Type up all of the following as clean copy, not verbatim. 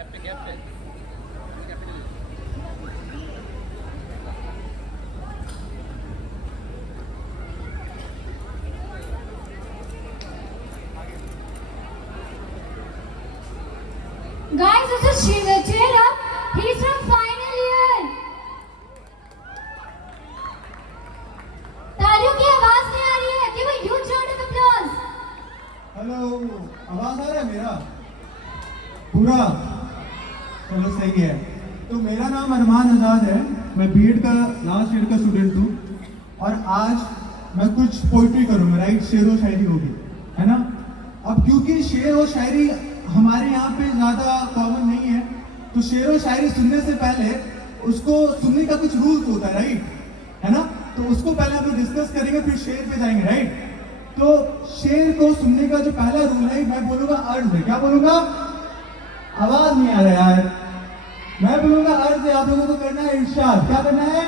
Guys, this is Shiva. Cheer up. He's from final year. तालियों की आवाज नहीं आ रही है. Give a huge round of applause. Hello, आवाज आ रहा है मेरा पूरा? चलो सही है। तो मेरा नाम अरमान आजाद है, मैं बीएड का लास्ट ईयर का स्टूडेंट हूँ और आज मैं कुछ पोइट्री करूँगा, राइट? शेर व शायरी होगी, है ना? अब क्योंकि शेर व शायरी हमारे यहाँ पे ज़्यादा कॉमन नहीं है, तो शेर व शायरी सुनने से पहले उसको सुनने का कुछ रूल्स होता है, राइट? है ना? तो उसको पहले हम लोग डिस्कस करेंगे, फिर शेर पे जाएंगे, राइट? तो शेर को सुनने का जो पहला रूल है, मैं बोलूंगा अर्ज है। क्या बोलूंगा? आवाज नहीं आ रहा यार। मैं बोलूंगा अर्ज है, आप लोगों को करना है इरशाद। क्या करना है?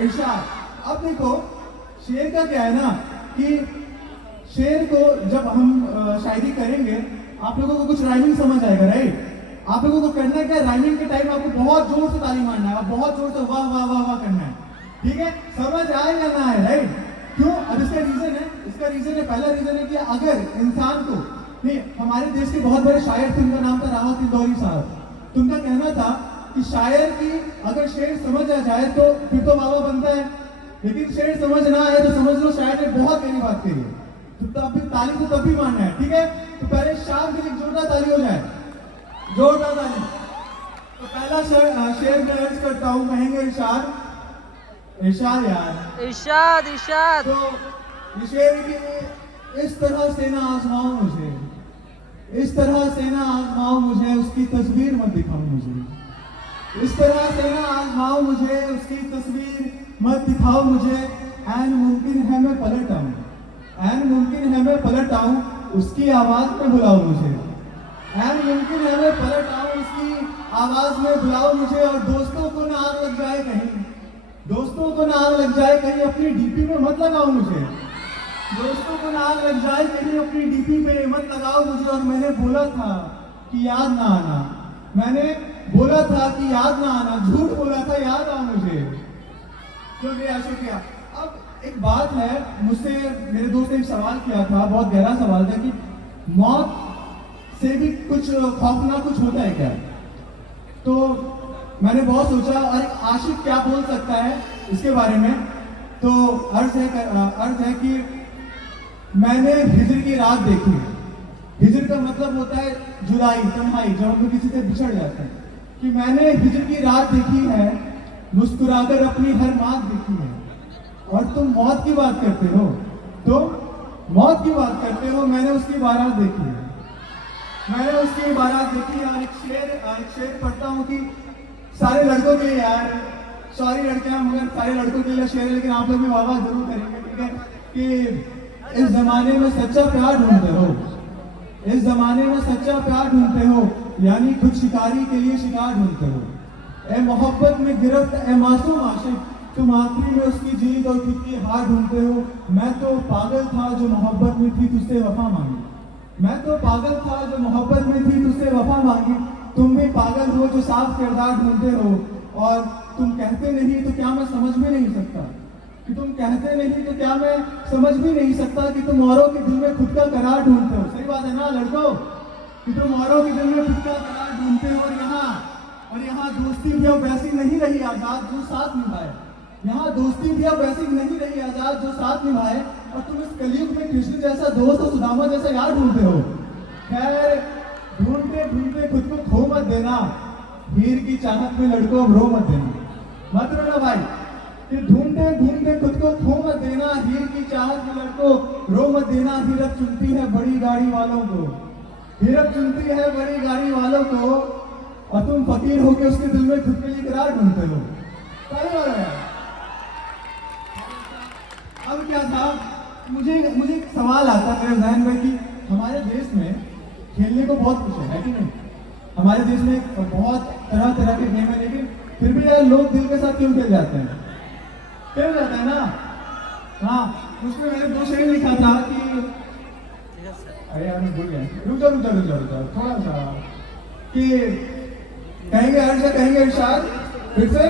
इरशाद। अब देखो शेर का क्या है ना कि शेर को जब हम शायरी करेंगे, आप लोगों को कुछ राइमिंग समझ आएगा, राइट? आप लोगों को करना क्या है, राइमिंग के टाइम आपको बहुत जोर से ताली मारना है, बहुत जोर से वाह वाह वाह वाह करना है, ठीक है? समझ आए या ना आए, राइट? क्यों? अब इसका रीजन है, पहला रीजन है कि अगर इंसान को, नहीं, हमारे देश के बहुत बड़े शायर थे, उनका नाम था राहत इंदौरी साहब। तो उनका कहना था कि शायर की अगर शेर समझ आ जाए तो फिर तो वाह वाह बनता है, लेकिन शेर समझ ना आए तो समझ लो शायर ने बहुत गहरी बात कही है। तो तब ताली तो तब भी मारना है, ठीक है? तो पहले शाम के लिए जोरदार ताली हो जाए, जोरदार ताली। तो पहला शेर मैं अर्ज करता हूँ, कहेंगे इरशाद। इरशाद यार, इरशाद इरशाद। तो ये शेर की इस तरह से ना आजमाओ मुझे, इस तरह से ना आजमाओ मुझे, उसकी तस्वीर मत दिखाओ मुझे, इस तरह से ना आजमाओ मुझे, उसकी तस्वीर मत दिखाओ मुझे। ऐन मुमकिन है मैं पलट आऊं, ऐन मुमकिन है मैं पलट आऊं, उसकी आवाज में बुलाओ मुझे। ऐन मुमकिन है मैं पलट आऊं, उसकी आवाज में बुलाओ मुझे। और दोस्तों को ना आग लग जाए कहीं, दोस्तों को ना आग लग जाए कहीं, अपनी डीपी में मत लगाओ मुझे। दोस्तों को ना आग लग जाए कहीं, अपनी डीपी पे मत लगाओ मुझे। और मैंने बोला था कि याद ना आना, मैंने बोला था कि याद ना आना, झूठ बोला था, याद आ मुझे। शुक्रिया शुक्रिया। अब एक बात है, मुझसे मेरे दोस्त ने एक सवाल किया था, बहुत गहरा सवाल था कि मौत से भी कुछ खौफनाक कुछ होता है क्या? तो मैंने बहुत सोचा, और एक आशिक क्या बोल सकता है इसके बारे में। तो अर्ज है कि मैंने हिजर की रात देखी है। हिजर का मतलब होता है जुदाई, तन्हाई, जब हम लोग किसी से बिछड़ जाते हैं। कि मैंने हिजर की रात देखी है, मुस्कुराकर अपनी हर बात देखी है। और तुम मौत की बात करते हो, तो मौत की बात करते हो, मैंने उसकी बारात देखी है, मैंने उसकी बारात देखी है। और एक शेर पढ़ता हूँ कि सारे लड़कों के लिए यार, सॉरी लड़कियां, मगर सारे लड़कों के लिए शेर है, लेकिन आप लोग भी वाह जरूर करेंगे, ठीक है? कि इस जमाने में सच्चा प्यार ढूंढते हो, इस जमाने में सच्चा प्यार ढूंढते हो, यानी खुद शिकारी के लिए शिकार ढूंढते हो। ए मोहब्बत में गिरफ्त ए मासूम आशिक, तुम आखिरी में उसकी जीत और खुद की हार ढूंढते हो। मैं तो पागल था जो मोहब्बत में थी तुझसे वफा मांगी, मैं तो पागल था जो मोहब्बत में थी तुझसे वफा मांगी। तुम भी पागल हो जो साफ किरदार ढूंढते हो। और तुम कहते नहीं तो क्या मैं समझ भी नहीं सकता, कि तुम कहते नहीं तो क्या मैं समझ भी नहीं सकता कि तुम औरों के दिल में खुद का करार ढूंढते हो। सही बात है ना लड़कों, कि तुम औरों के दिल में खुद का करार ढूंढते हो। और यहाँ दोस्ती भी अब वैसी नहीं रही आजाद जो साथ निभाए, यहाँ दोस्ती भी अब वैसी नहीं रही आजाद जो साथ निभाए। और तुम इस कलयुग में कृष्ण जैसा दोस्त और सुदामा जैसा यार ढूंढते हो। खैर, ढूंढते ढूंढते खुद को खो मत देना, हीर की चाहत में लड़कों अब रो मत देना, मत रोना भाई। कि ढूंढते ढूंढते खुद को खो मत देना, हीर की चाहत में लड़कों रो मत देना। हीर अब चुनती है बड़ी गाड़ी वालों को, हीर अब चुनती है बड़ी गाड़ी वालों को, और तुम फकीर होके उसके दिल में खुद के लिए करार ढूंढते हो। सही बात है। अब क्या था, मुझे एक सवाल आता मेरे जहन में कि हमारे देश में खेलने को बहुत कुछ है कि नहीं? हमारे देश में बहुत तरह तरह के गेम है, लेकिन फिर भी यार लोग दिल के साथ क्यों खेल जाते हैं? खेल जाते हैं ना? हाँ, उसमें मैंने दो शेर लिखा था कि, अरे यार मैं भूल गया, रुक जाओ थोड़ा सा, कि कहेंगे अर्ज कहेंगे इरशाद फिर से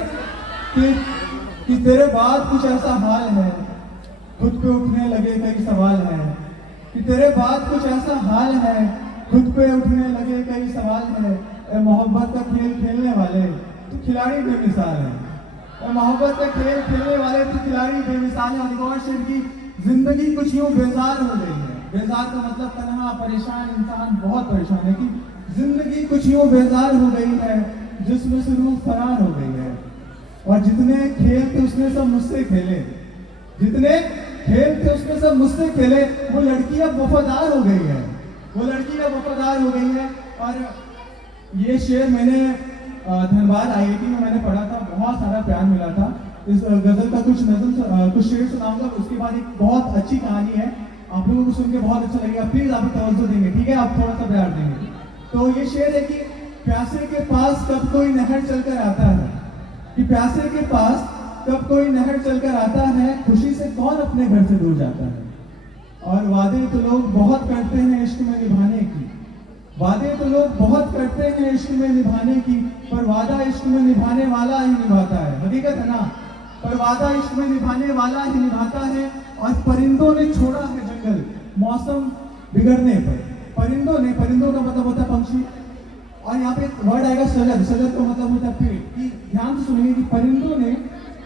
कि तेरे बाद कुछ ऐसा हाल है, खुद पे उठने लगे कई सवाल है। कि तेरे बाद कुछ ऐसा हाल है, खुद पे उठने लगे कई सवाल है। ए मोहब्बत का खेल खेलने वाले तू खिलाड़ी बेमिसाल है। ए मोहब्बत का खेल खेलने वाले तू खिलाड़ी बेमिसाल है। और शेर की जिंदगी कुछ यूं बेजार हो गई है। बेजार का मतलब तन्हा परेशान इंसान बहुत परेशान है। कि जिंदगी कुछ यूं बेजार हो गई है, जिसमें से रूह फरार हो गई है। और जितने खेल थे उसने सब मुझसे खेले, जितने खेल थे उसमें सब मुझसे खेले। वो लड़की अब वफादार हो गई है, वो लड़की अब वफादार हो गई है। और ये शेर मैंने धनबाद IIT में मैंने पढ़ा था, बहुत सारा प्यार मिला था। इस गजल का कुछ शेर सुनाऊंगा, उसके बाद एक बहुत अच्छी कहानी है, आप लोगों को सुन के बहुत अच्छा लगेगा। प्लीज आप तवज्जो देंगे, ठीक है? आप थोड़ा सा प्यार देंगे। तो ये शेर है कि प्यासे के पास कब कोई नहर चलकर आता है, कि प्यासे के पास कब कोई नहर चलकर आता है, खुशी से कौन अपने घर से दूर जाता है। और वादे तो लोग बहुत करते हैं इश्क में निभाने की, वादे तो लोग बहुत करते हैं इश्क में निभाने की, पर वादा इश्क में निभाने वाला ही निभाता है। हकीकत है ना? पर वादा इश्क में निभाने वाला ही निभाता है। और परिंदों ने छोड़ा है जंगल मौसम बिगड़ने पर। परिंदों का मतलब होता है पंछी, और यहाँ पे वर्ड आएगा सजर। सजर का मतलब होता है पेड़। ध्यान से सुनिए कि परिंदों ने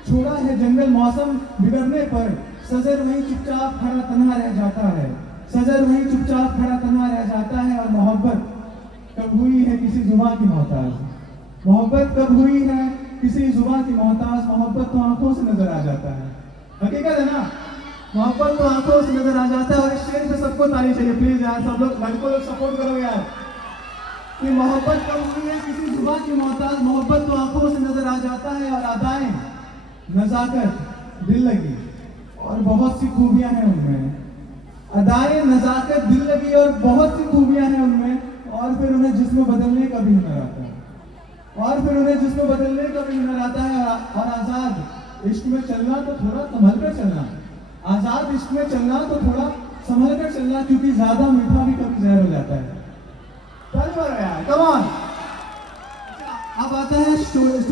छोड़ा है जंगल मौसम बिगड़ने पर, सजर वहीं चुपचाप खड़ा तन्हा रह जाता है। सजर वहीं चुपचाप खड़ा तन्हा रह जाता है। और मोहब्बत कब हुई है किसी जुबां की मोहताज, मोहब्बत कब हुई है किसी जुबां की मोहताज। मोहब्बत तो आंखों से नजर आ जाता है। हकीकत है ना? मोहब्बत तो आंखों से नजर आ जाता है। और इस शेर पे सबको ताली चाहिए, प्लीज यार, सब लोग लड़कों लोग सपोर्ट करो यार। कि मोहब्बत कब हुई है किसी जुबां की मोहताज, मोहब्बत तो आंखों से नजर आ जाता है। और अदाएं नजाकत दिल लगी और बहुत सी खूबियां हैं उनमें। अदाएं नजाकत दिल लगी और बहुत सी खूबियां हैं उनमें। और फिर उन्हें जिस्म बदलने का भी हुनर आता है, और फिर उन्हें जिस्म बदलने का भी हुनर आता है। और आजाद इश्क में चलना तो थोड़ा संभल कर चलना, आजाद इश्क में चलना तो थोड़ा संभल कर चलना, क्योंकि ज्यादा मीठा भी कभी जहर हो जाता है। यार कम ऑन। अब आता है स्टोरी